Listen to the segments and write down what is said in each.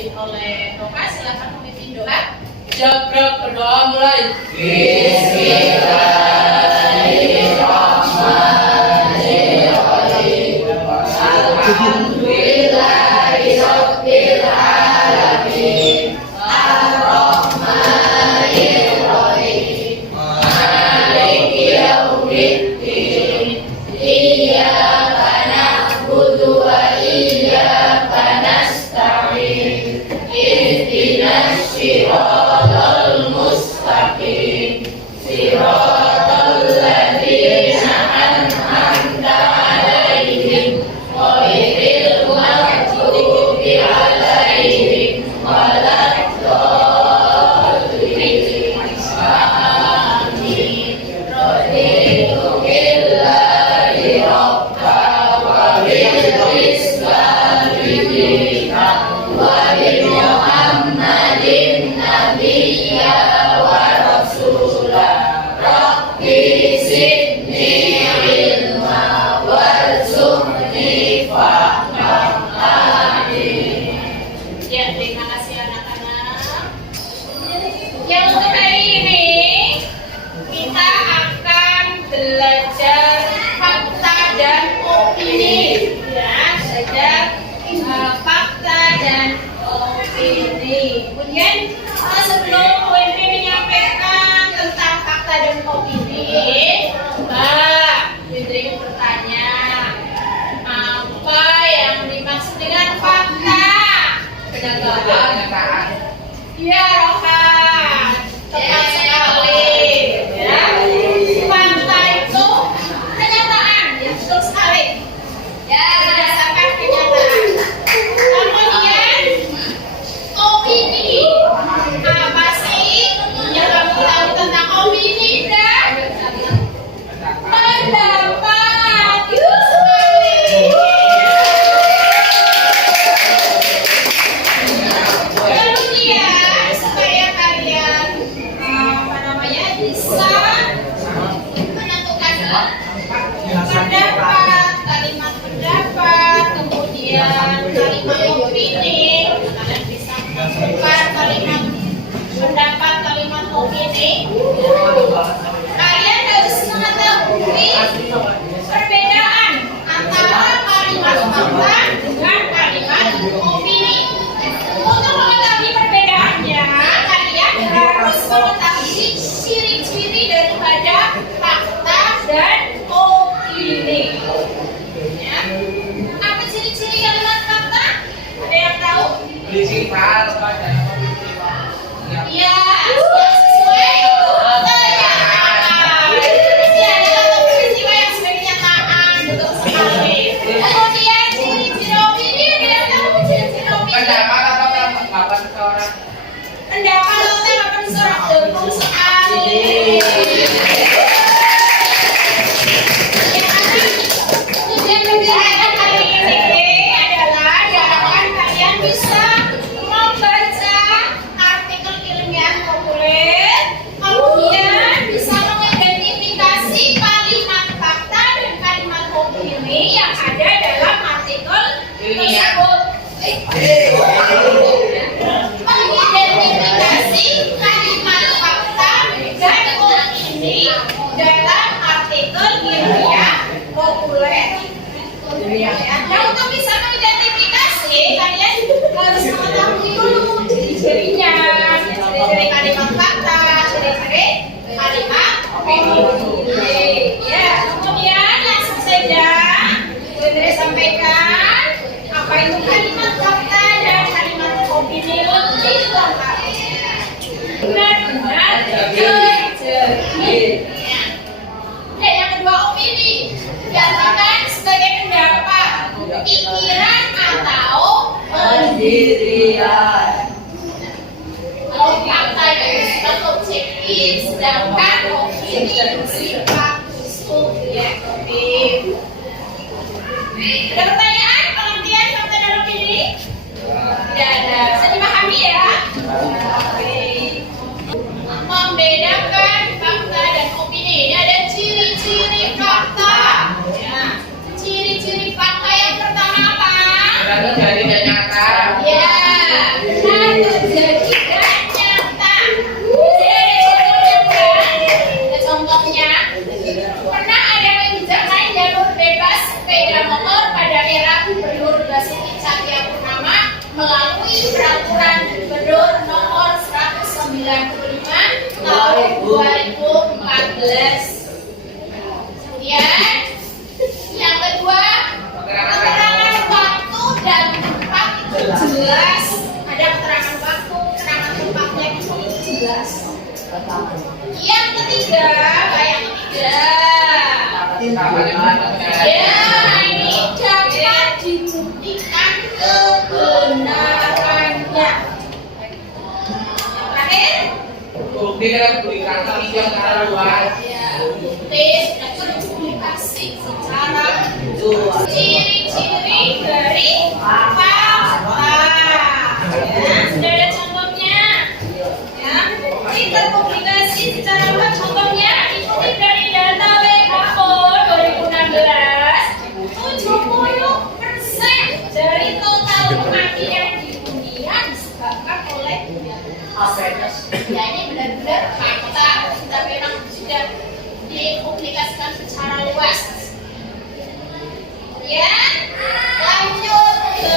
dipimpin oleh Roka. Silakan memimpin doa. Jabrek berdoa mulai. Bismillahirrahmanirrahim. Alhamdulillahirabbil alamin. Ar-Rahmanir-Rahim. Maliki yaumiddin. Iyyaka na'budu wa iyyaka nasta'in. Ihdinas siratal mustaqim. Siratal ladzina an'amta 'alaihim ghairil maghdubi 'alaihim waladdallin. Amin. Raditu billahi rabba wa bil islami dinan wa bi Muhammadin nabiyya wa rasulah. Rabbi zidni ilma warzuqni fahma. Amin. Ya, terima kasih anak-anak. Yang untuk hari ini kita akan belajar fakta dan opini. Ya, belajar fakta dan opini. Kemudian sebelum UNP menyampaikan tentang fakta dan opini, Mbak Fitri bertanya, apa yang dimaksud dengan fakta? Kenyataan. Ya, Rohan, tepat sekali. Ya, fakta itu kenyataan, ya, betul sekali. Ya, berdasarkan kenyataan. Kemudian opini, apa sih yang kamu tahu tentang opini? Dan pendapat, itu sekali. Kemudian supaya kalian bisa menentukan pendapat, kalimat pendapat, kemudian kalimat opini. Kalian bisa menentukan kalimat pendapat, kalimat opini. Kalian harus mengetahui perbedaan antara kalimat fakta dengan kalimat opini. Untuk mengetahui perbedaannya, kalian harus mengetahui ciri-ciri daripada fakta dan opini. Ya. Apa ciri-ciri kalimat fakta? Ada yang tahu? Prinsipal. Ya, sesuai kenyataan. Ya, dalam peristiwa yang sesuai kenyataan, betul sekali. Kemudian ciri-ciri opini, ada yang tahu ciri-ciri opini? Pendapat atau tanggapan seseorang? Pendapat atau tanggapan seorang, betul sekali. Tujuan pembelajaran kali ini adalah diharapkan kalian bisa membaca artikel ilmiah populer, kemudian bisa mengidentifikasi kalimat fakta dan kalimat opini yang ada dalam artikel tersebut. Mengidentifikasi kalimat fakta dan opini dalam artikel ilmiah populer. Nah, untuk bisa mengidentifikasi, kalian harus mengetahui dulu ciri-cirinya, ciri-ciri kalimat fakta, ciri-ciri kalimat opini. Ya, kemudian langsung saja Putri sampaikan apa itu kalimat fakta dan kalimat opini lebih lengkap. Benar-benar jernih. Dan yang kedua opini diartikan sebagai pendapat, pikiran atau pendirian. Kalau fakta itu bersifat objektif, sedangkan opini bersifat subjektif. Ada pertanyaan pengertian fakta dan opini? Tidak ada. Bisa dipahami ya? Oke. Membedakan fakta dan opini. Ini ada ciri-ciri fakta. Ya. Ciri-ciri fakta yang pertama apa? Dari dan nyata. Ya. Peraturan Gubernur Nomor 195 Tahun 2014. Kemudian yang kedua, keterangan waktu dan tempat itu jelas. Ada keterangan waktu, keterangan tempatnya itu jelas. Yang ketiga, ya ini dapat dibuktikan kebenarannya. Terakhir, Bukti kan berikan tapi yang cara luas. bukti sudah terpublikasi secara luas. Ciri-ciri dari fakta. Ya, sudah ada contohnya. Ya, bukti terpublikasi secara luas. Contohnya dikutip dari data WHO 2016, 70% dari total kematian di dunia disebabkan oleh asbestos. Ya, ini benar-benar fakta, sudah memang sudah dipublikasikan secara luas. Ya, lanjut ke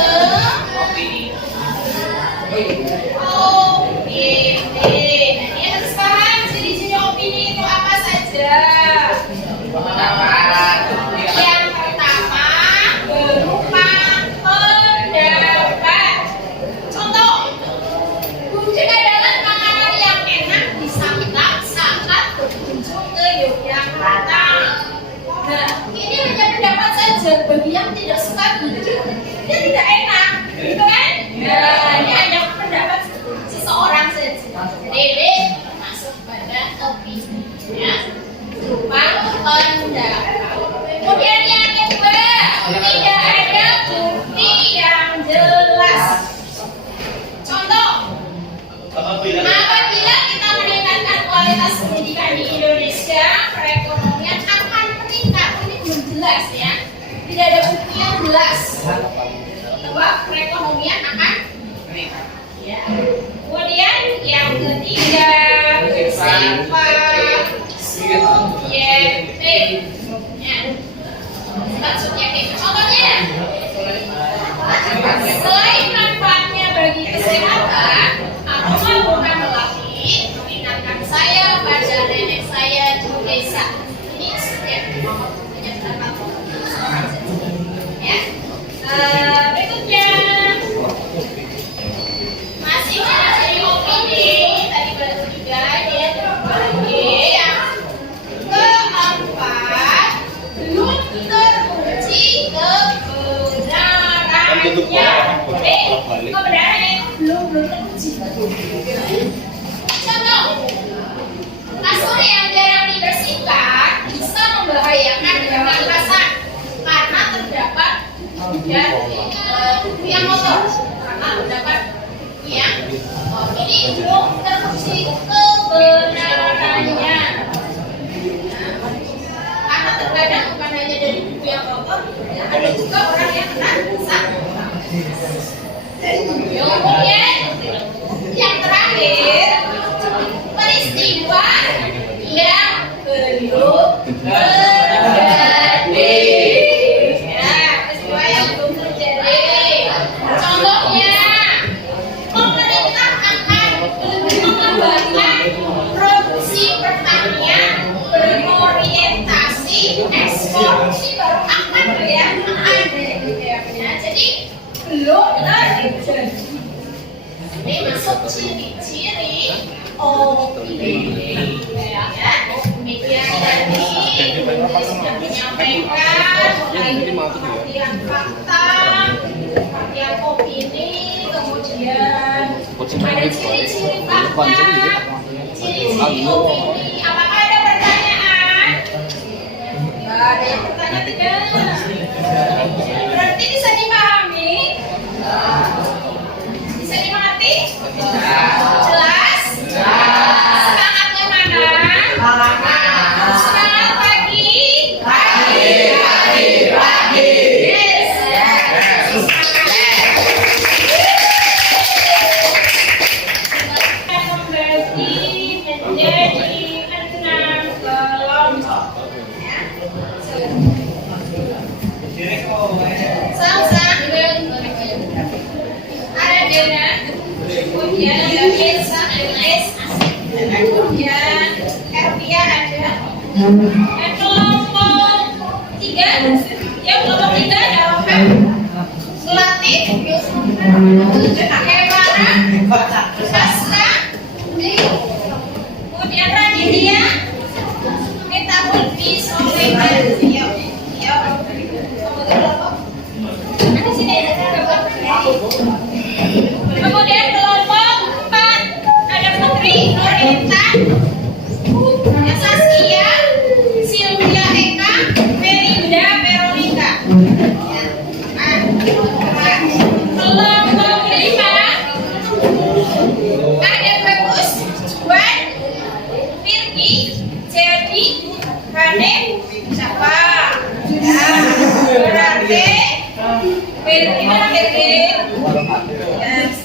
opini. Nah, ini harus paham ciri-ciri opini itu apa saja. Yang pertama, berupa pendapat. Contoh, gudeg adalah makanan yang enak disantap saat berkunjung ke Yogyakarta. Nah, ini hanya pendapat saja. Bagi yang tidak suka gudeg, dia tidak enak, gitu kan? Nah, ini hanya pendapat seseorang saja. Jadi ini masuk pada opini, ya, berupa pendapat. Kemudian yang kedua, tidak ada bukti yang jelas. Contoh, apabila kita meningkatkan kualitas pendidikan di Indonesia, perekonomian akan meningkat. Ini belum jelas, ya. Tidak ada bukti yang jelas bahwa perekonomian akan meningkat. Ya. Kemudian yang ketiga, sifat subjektif. Ya. Sifat subjektif. Contohnya, selain manfaatnya bagi kesehatan, aroma bunga melati mengingatkan saya pada nenek saya di desa. Ini subjektif. Hanya pendapat seorang saja. Ya. Berikutnya, masih ciri-ciri opini tadi baru 3, dia terbagi. Yang keempat, belum teruji kebenarannya. Jadi kebenarannya itu belum teruji. Contoh, kasur yang jarang dibersihkan bisa membahayakan pernapasan karena terdapat yang kotor. Karena terdapat yang ini belum teruji kebenarannya. Karena terkadang bukan hanya dari buku yang kotor, ya, ada juga orang yang kena sakit. Kemudian yang terakhir, peristiwa yang belum terjadi. Ya, peristiwa yang belum terjadi. Contohnya, pemerintah akan lebih mengembangkan produksi pertanian berorientasi ekspor. Ini baru akan ya, jadi belum terjadi. Ini masuk ciri-ciri opini. Ya, demikian tadi sudah menyampaikan pengertian fakta, pengertian opini, kemudian ada ciri-ciri fakta, ciri-ciri opini. Apakah ada pertanyaan? Nggak ada yang bertanya tidak? Berarti bisa dipahami? Bisa dimengerti? Jelas? Semangatnya mana? Semangat pagi? Yes. Kita membagi menjadi 6 kelompok. Sama-sama. Ada Dena. kemudian ada Elsa Agnes, kemudian Ervia ada. Dan kelompok 3, ya kelompok 3 ada Rafael, Latif, Kevara, Sastra, kemudian Raditya, Metabulbi, Soleman, di sini kemudian kelompok 4 ada Putri, Norintan, Saskia, Sylvia Eka, Merinda, Veronica. Kelompok 5 ada Bagus, Juan, Firgi, Jadi, Hanif, siapa? Berarti Firgi mana Firgi? Yes.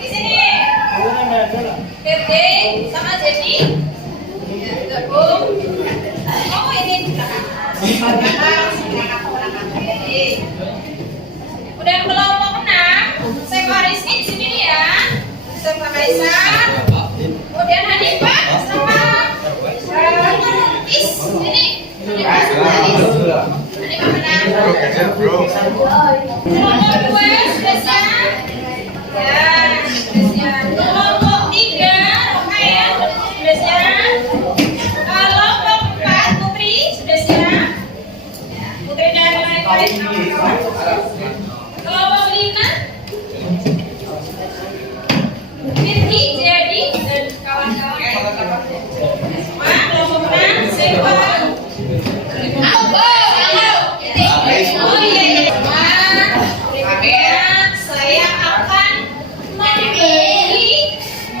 Di sini Firgi sama Jadi gabung. Oh ini di belakang. Udah kelompok 6 Seko Rizky di sini ya. Sama Kaisar. Kemudian Hanifah sama Is sini. Hanifah sama Is. Hanifah mana? Kelompok 2 spesial. Ya, spesial. Kelompok 3 Rafael spesial. Kelompok 4 Putri spesial. Putri dan lain-lain kawan-kawan. Kelompok 5 Firgi, Jadi dan kawan-kawan. Semua kelompok 6 Sewa. Oh iya. Saya akan memberi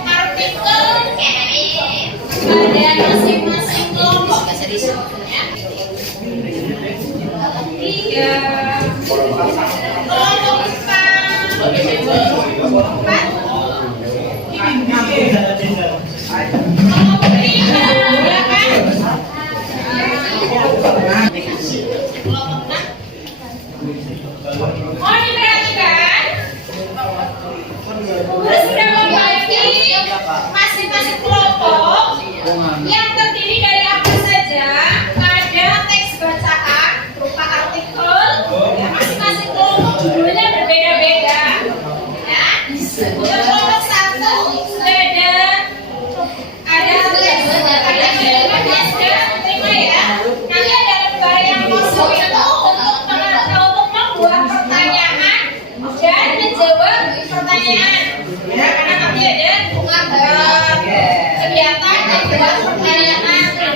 artikel pada masing-masing kelompok. Tiga kelompok 4 kelompok 5 silakan. Mohon diperhatikan, guru sudah membagi masing-masing kelompok yang terdiri dari apa saja. Ada teks bacaan berupa artikel, ya, masing-masing kelompok judulnya berbeda-beda. Ya, untuk kelompok 1 sudah ada kalimatnya sudah terima ya. Nanti ada lembar yang kosong itu untuk membuat pertanyaan dan menjawab pertanyaan. Ya, karena nanti ada kegiatan membuat pertanyaan dan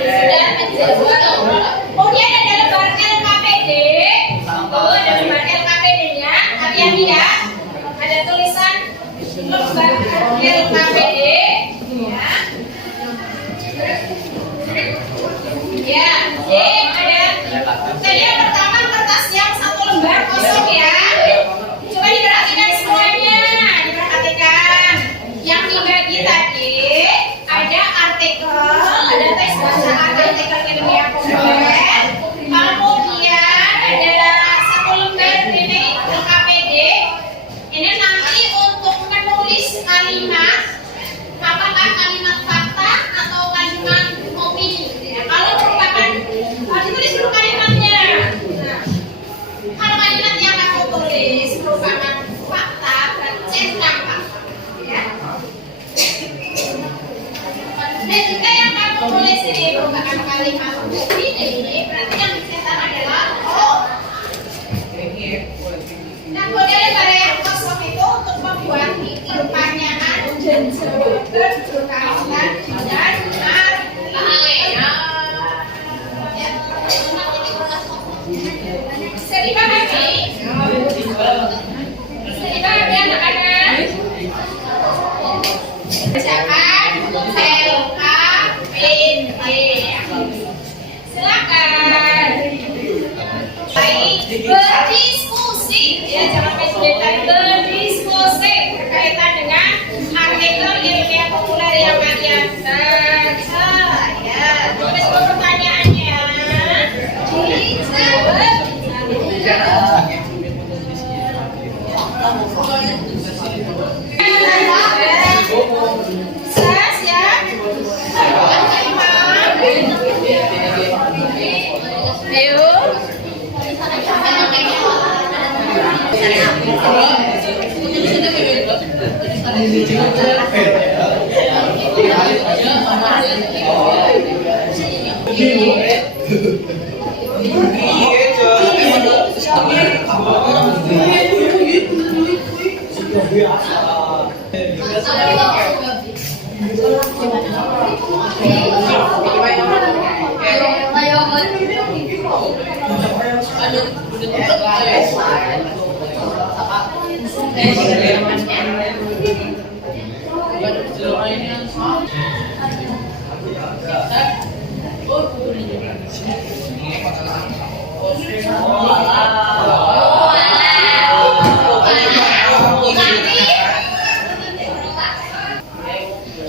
menjawab. Kemudian ada lembar LKPD. Oh, ada lembar LKPD-nya. Hati-hati ya. Ada tulisan lembar LKPD. Ya. Ya, jadi yang pertama kertas yang 1 lembar kosong ya. Coba diperhatikan semuanya, diperhatikan. Yang dibagi tadi ada artikel, ada teks bacaan, artikel ilmiah populer. Kemudian adalah 1 lembar ini LKPD. Ini nanti untuk menulis kalimat, apakah kalimat fakta atau kalimat opini. Ya, kalau merupakan ditulis dulu kalimatnya. Nah, kalau kalimat yang kamu tulis merupakan fakta, berarti centang fakta. Ya. Dan jika yang kamu tulis ini merupakan kalimat opini, berarti yang dicetak adalah nah, kemudian pada yang kosong itu untuk membuat pertanyaan dan jawaban berkaitan dengan bisa dipahami? Bisa dipahami anak-anak? Bacakan LKPD. Silakan. Baik, berdiskusi ya, jangan main sebentar. Berdiskusi berkaitan dengan artikel ilmiah populer yang kalian baca ya. Tulis pertanyaannya, dijawab.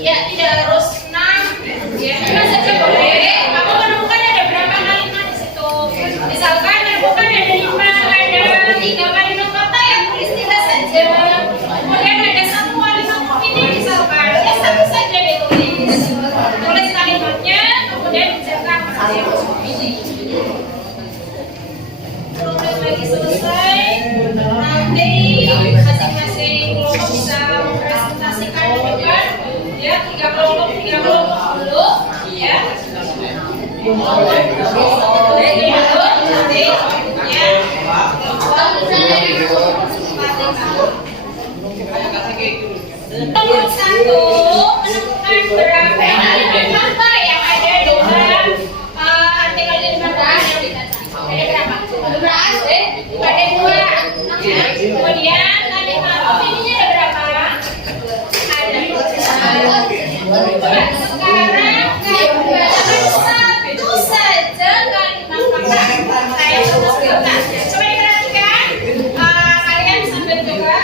Ya, tidak harus 6. Ya, cuma saja boleh. Kamu menemukan ada berapa kalimat di situ? Misalkan menemukan ada 5, ada 3 kalimat kata yang tulis 3 saja. Kemudian ada 1 kalimat opini misalkan, ya 1 saja ditulis. Tulis kalimatnya, kemudian dicetak hasil opini. Tulis lagi selesai. Nanti masing-masing kelompok bisa mempresentasikan juga. Ya, 3 kelompok dulu ya. Nomor 1 menemukan berapa kata yang ada dalam artikel 15 yang dicatat. Ada berapa? 12. Ada 2. Ya. Kemudian kalimat opininya ada berapa? Ada 2. Sekarang kamu bacakan 1 saja kalimat kata saya sebutkan. Coba diperhatikan. Kalian sambil juga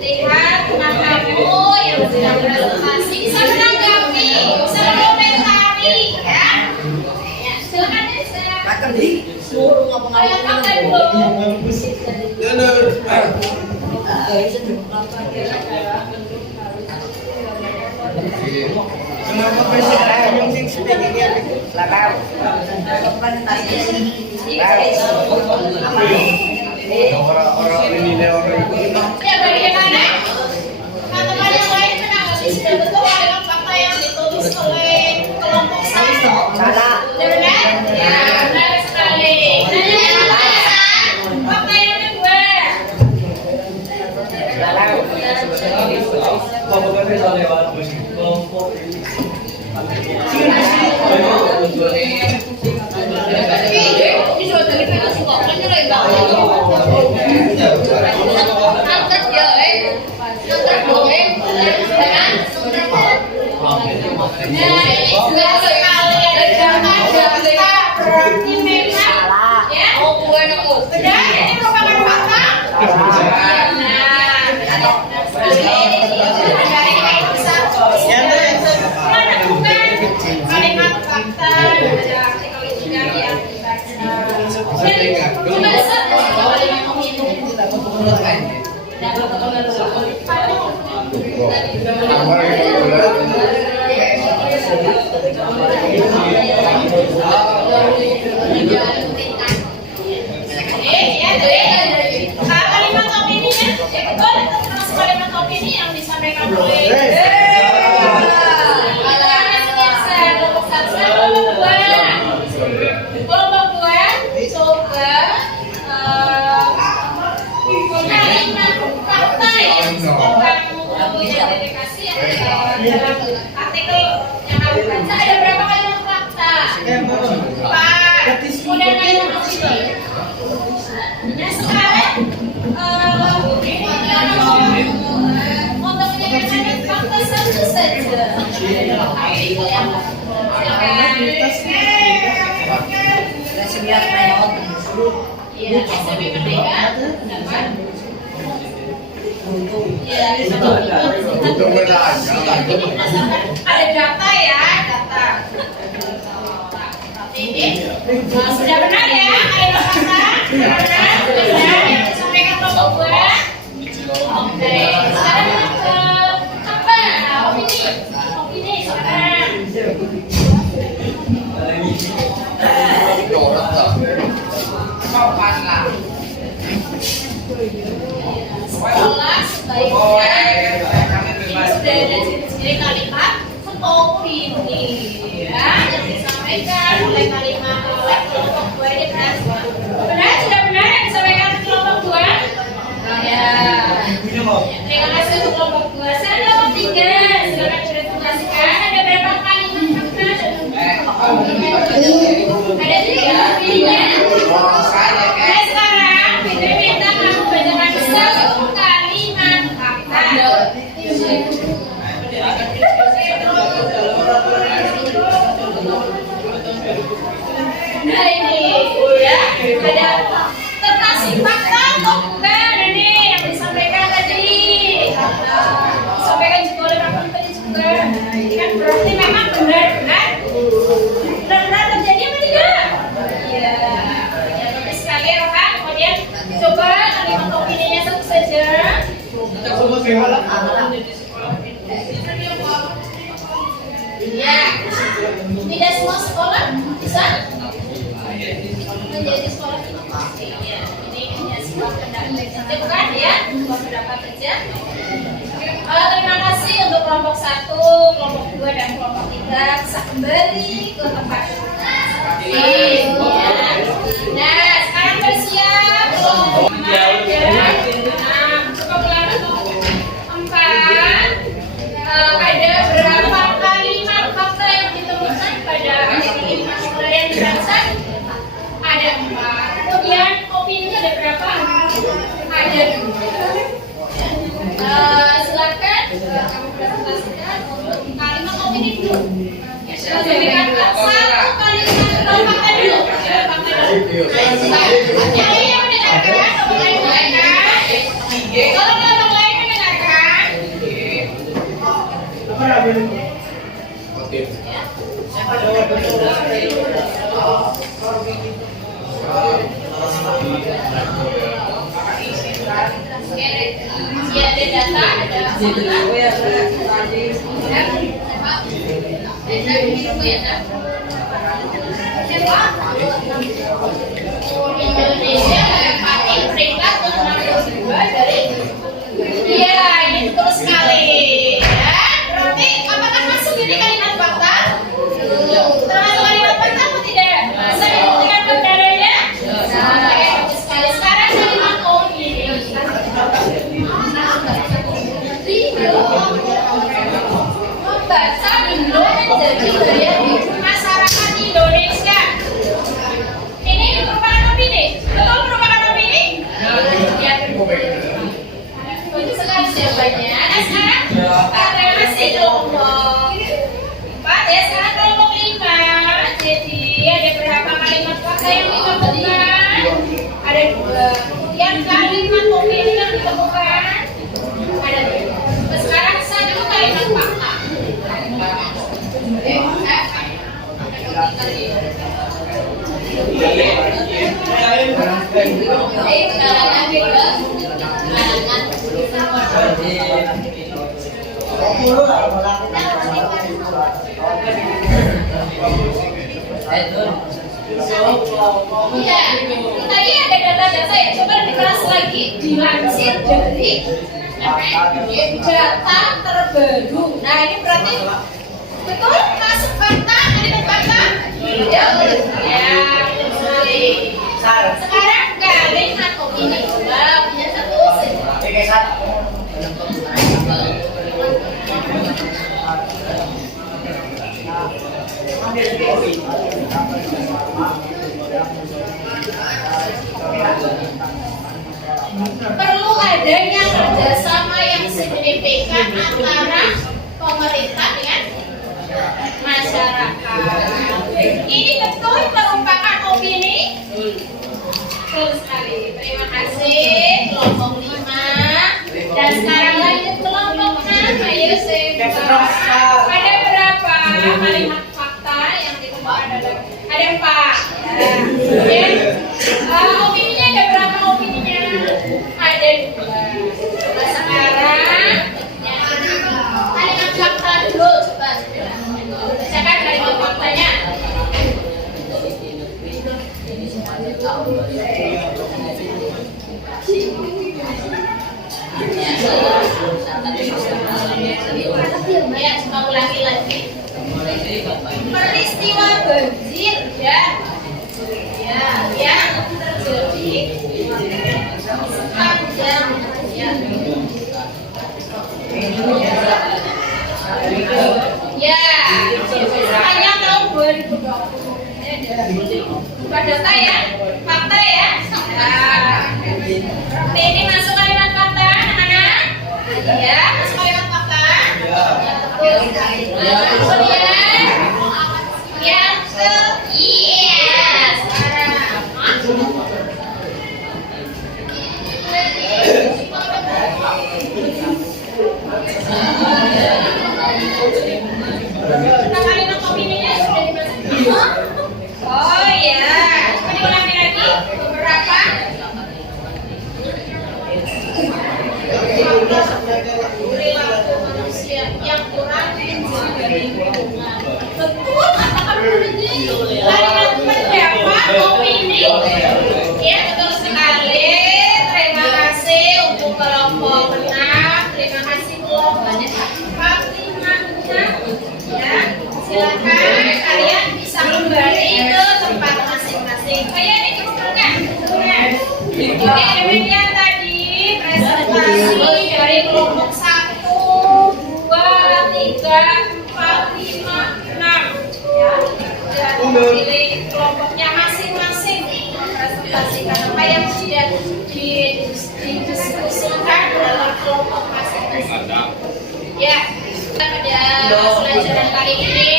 lihat teman kamu yang sedang berpresentasi bisa menanggapi, bisa berkomentari, ya. Ya, silakan Desa. Makan di suruh ngapa-ngapain. Makan dulu. Kenapa presiden yang sing speakingnya lah tahu? Orang ini orang Ya, bagaimana? Teman-teman yang lain menanggapi sudah betul kalimat kata yang ditulis oleh kelompok 1. salah. Benar? Ya, benar sekali. Dan yang kedua, fakta yang kedua. Ini sudah dari kita suka kan mulai angkat ya, angkat dong, jangan. Nah, ini juga sekali ada data berarti memang ya. Benar, ini merupakan fakta. Kalimat fakta pada artikel ini yang dibaca. Cuma satu kalimat opini. Kalimat opininya, betul itu kalimat opini yang disampaikan oleh kelompok 2 coba kalimat fakta yang sudah kamu identifikasi dalam artikel yang kamu baca ada berapa kalimat fakta? 4. Kemudian kalimat opini. Nah sekarang untuk menyampaikan fakta 1 saja. Iya, SMP Merdeka dapat. Iya, ada data ya, data. Ini sudah benar ya, ada fakta. Sudah benar, yang disampaikan kelompok 2. Oke, sekarang ke apa? Opini sekarang. Sekolah sebaiknya Dari kalimat opini ya yang disampaikan oleh kalimat oleh kelompok 2 ini benar. Benar, sudah benar yang disampaikan kelompok 2? Ya. Terima kasih untuk kelompok 2. Saya kelompok 3. Silakan direkomendasikan. Ada berapa kalimat fakta? Ada 3 pilihnya. Nah sekarang kita minta kamu bacakan satu kalimat fakta. Nah ini ya ada terkasih fakta atau bukan ini yang disampaikan tadi disampaikan juga oleh Pak Menteri juga kan berarti memang benar-benar terjadi apa tidak? Iya ya bagus sekali Rohan. Kemudian coba kalimat opininya satu saja. Ya, tidak semua sekolah bisa menjadi sekolah inovasi. Ya, ini hanya sebuah pendapat saja, bukan ya? Sebuah pendapat saja. Terima kasih untuk kelompok 1, kelompok 2, dan kelompok 3 bisa kembali ke tempat. Nah, sekarang bersiap. Cukup kelompok 4. Ada berapa kalimat fakta yang ditemukan pada akhir kalian dirasa? Ada 4. Kemudian opininya ada berapa? Ada 2. Silakan kamu presentasikan untuk kalimat opini dulu. Sampaikan satu kalimat fakta dulu. Yang ini mendengarkan, orang lain mendengarkan. Kalau orang lain mendengarkan. Oke. Ya ada data, ada Indonesia menempati peringkat ke-62 dari. Iya, ini betul sekali. Ya, berarti apakah masuk ini kalimat fakta? Termasuk kalimat fakta atau tidak? Saya membuktikan kebenarannya. Nah, bagus sekali. Sekarang kalimat opini. Membaca belum menjadi bagian masyarakat Indonesia. Ini merupakan opini. Betul merupakan opini? Ya, bagus sekali jawabannya. Nah sekarang karena masih kelompok 4 ya, sekarang kelompok 5. Jadi ada berapa kalimat fakta yang ditemukan? Ada 2. Kemudian kalimat opini yang ditemukan ada 3. Sekarang satu kalimat fakta. Ya, tadi ada data-data ya, coba dikelas lagi, dilansir dari data terbaru. Nah ini berarti betul masuk fakta, kalimat fakta? Ya, sekali. Sekarang kalimat opini coba punya satu saja. Perlu adanya kerjasama yang signifikan antara pemerintah dengan masyarakat. Ini betul merupakan opini? Betul sekali. Terima kasih kelompok 5. Dan sekarang lanjut kelompok 6. Ayo saya buka. Ada berapa kalimat fakta yang ditemukan? Ada 4. Kemudian opininya ada berapa opininya? Ada 2. Nah, sekarang kalimat fakta dulu coba. Bacakan kalimat faktanya. Ya, coba ulangi lagi. Peristiwa banjir ya, yang terjadi sepanjang sepanjang tahun 2020. Buka data ya, fakta ya. Ini masuk kalimat fakta, anak-anak. Ya, masuk kalimat fakta. Kemudian yang kalimat opininya sudah dibaca. Oh ya, coba diulangi lagi beberapa. Perilaku manusia yang kurang menjaga lingkungan. Betul, apakah ini kalimat pendapat opini? Ya, betul sekali. Terima kasih untuk kelompok 6. Terima kasih kelompok 456. Ya, silakan kalian bisa kembali ke tempat masing-masing. Kayak ini kerumunnya. Oke, demikian tadi presentasi dari kelompok 1, 2, 3, 4, 5, 6. Ya, dan memilih kelompoknya masing-masing mempresentasikan apa yang sudah didiskusikan dalam kelompok masing-masing. Ya, pada pelajaran kali ini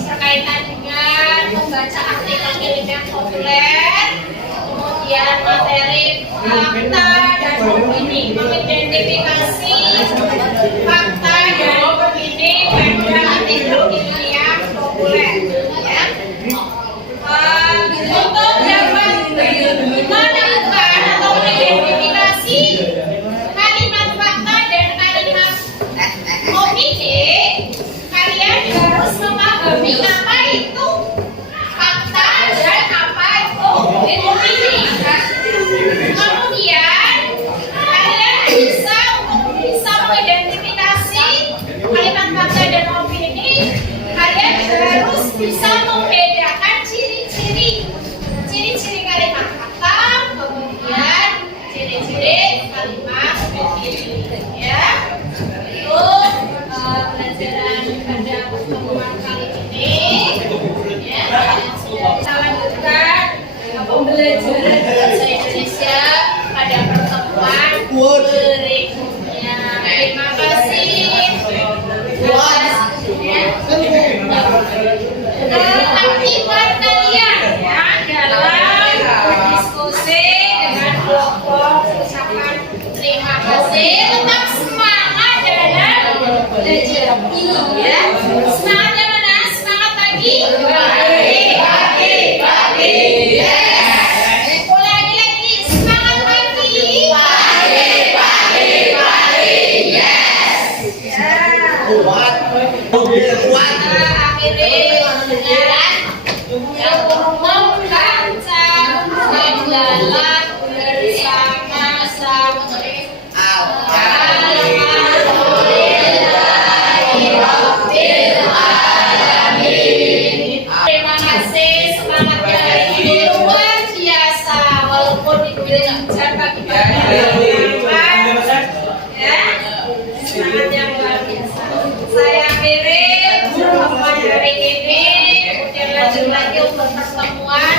berkaitan dengan membaca artikel kalimat populer, kemudian materi fakta dan opini, mengidentifikasi fakta dan opini pada artikel kalimat populer. Ya. Untuk dapat menemukan atau mengidentifikasi kalimat fakta dan kalimat opini, kalian harus memahami apa itu fakta dan apa itu opini. Kemudian kalian bisa mengidentifikasi kalimat fakta dan opini. Kalian harus bisa membedakan ciri-ciri kalimat fakta, kemudian ciri-ciri kalimat opini. Ya. Pelajaran pada pertemuan kali ini ya, sudah kita lanjutkan pembelajaran bahasa Indonesia pada pertemuan berikutnya. Terima kasih. Aktifkan kalian ya dalam berdiskusi dengan kelompok. Ucapan terima kasih. Tetap semangat dalam belajar ini ya. Semangatnya mana? Semangat pagi. Pagi. Yes. Ulangi lagi. Semangat pagi. Pagi. Yes. Ya. Kuat. Akhirnya yang membaca adalah bersama-sama. Terima kasih, semangatnya hari ini luar biasa walaupun diberi hujan pagi-pagi. Ya, semangatnya luar biasa. Saya akhiri pertemuan hari ini, kemudian lanjut lagi untuk pertemuan